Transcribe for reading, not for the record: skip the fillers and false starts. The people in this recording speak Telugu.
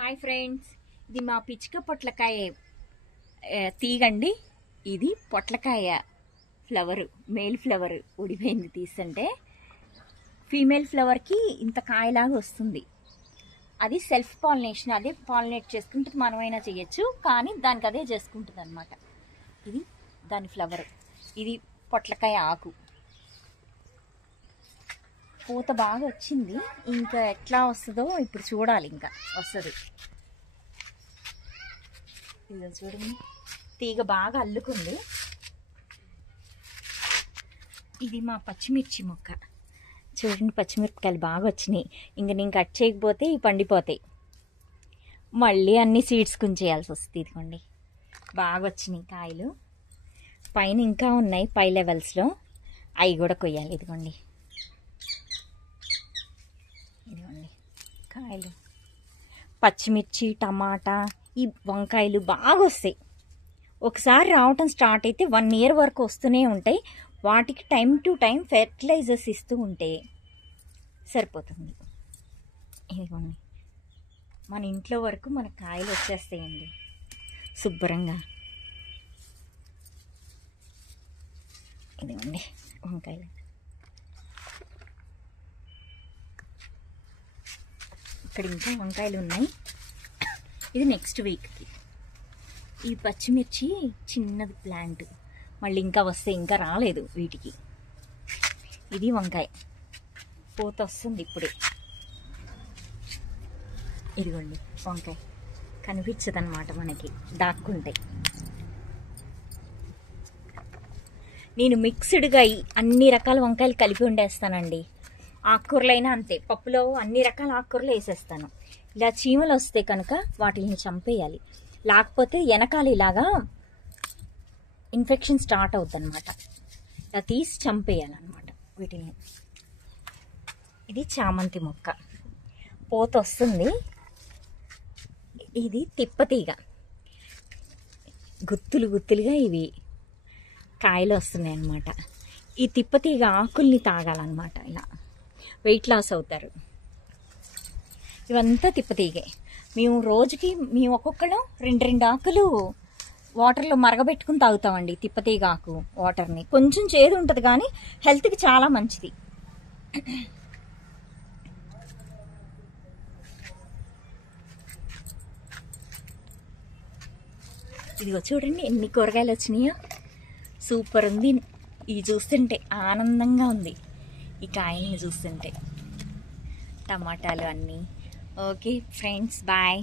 హాయ్ ఫ్రెండ్స్, ఇది మా పిచ్చుక పొట్లకాయ తీగండి. ఇది పొట్లకాయ ఫ్లవర్, మేల్ ఫ్లవర్ ఊడిపోయింది తీస్తుంటే. ఫీమేల్ ఫ్లవర్కి ఇంత కాయలాగా వస్తుంది. అది సెల్ఫ్ పాలినేషన్, అదే పాలినేట్ చేసుకుంటే మనమైనా చేయొచ్చు, కానీ దానికి అదే చేసుకుంటుంది అనమాట. ఇది దాని ఫ్లవర్, ఇది పొట్లకాయ ఆకు. పూత బాగా వచ్చింది, ఇంకా ఎట్లా వస్తుందో ఇప్పుడు చూడాలి. ఇంకా వస్తుంది. ఇది చూడండి, తీగ బాగా అల్లుకుంది. ఇది మా పచ్చిమిర్చి మొక్క. చూడండి, పచ్చిమిరపకాయలు బాగా వచ్చినాయి. ఇంక నేను కట్ చేయకపోతే ఇవి పండిపోతాయి. మళ్ళీ అన్ని సీడ్స్ కుంచేయాల్సి వస్తుంది. ఇదిగోండి, బాగా వచ్చినాయి కాయలు. పైన ఇంకా ఉన్నాయి, పై లెవెల్స్లో. అవి కూడా కొయ్యాలి. ఇదిగోండి కాయలు. పచ్చిమిర్చి, టమాటా, ఈ వంకాయలు బాగా వస్తాయి. ఒకసారి రావటం స్టార్ట్ అయితే 1 year వరకు వస్తూనే ఉంటాయి. వాటికి టైం టు టైం ఫెర్టిలైజర్స్ ఇస్తూ ఉంటే సరిపోతుంది. ఇదిగోండి, మన ఇంట్లో వరకు మన కాయలు వచ్చేస్తాయండి శుభ్రంగా. ఇదిగోండి వంకాయలు. ఇక్కడ ఇంకా వంకాయలు ఉన్నాయి. ఇది నెక్స్ట్ వీక్కి. ఈ పచ్చిమిర్చి చిన్నది ప్లాంట్, మళ్ళీ ఇంకా వస్తే, ఇంకా రాలేదు వీటికి. ఇది వంకాయ పూత వస్తుంది ఇప్పుడే. ఇదిగోండి వంకాయ కనిపించదు అనమాట మనకి, దాక్కుంటాయి. నేను మిక్స్డ్గా అన్ని రకాల వంకాయలు కలిపి వండేస్తానండి. ఆకుకూరలైనా అంతే, పప్పులో అన్ని రకాల ఆకుకూరలు వేసేస్తాను. ఇలా చీమలు వస్తే కనుక వాటిని చంపేయాలి, లేకపోతే వెనకాల ఇలాగా ఇన్ఫెక్షన్ స్టార్ట్ అవుతుంది అనమాట. ఇలా తీసి చంపేయాలన్నమాట వీటిని. ఇది చామంతి మొక్క, పూత వస్తుంది. ఇది తిప్పతీగ, గుత్తులు గుత్తులుగా ఇవి కాయలు వస్తున్నాయి అన్నమాట. ఈ తిప్పతీగ ఆకుల్ని తాగాలన్నమాట. ఇలా వెయిట్ లాస్ అవుతారు. ఇవంతా తిప్పతీగే. మేము రోజుకి ఒక్కొక్కళ్ళం 2 ఆకులు వాటర్లో మరగబెట్టుకుని తాగుతామండి. తిప్పతీగ ఆకు వాటర్ని. కొంచెం చేదు ఉంటుంది, కానీ హెల్త్కి చాలా మంచిది. ఇదిగో చూడండి ఎన్ని కూరగాయలు వచ్చినాయో. సూపర్ ఉంది. ఇవి చూస్తుంటే ఆనందంగా ఉంది, ఈ కాయల్ని చూస్తుంటే. టమాటాలు అన్నీ. Okay friends, bye.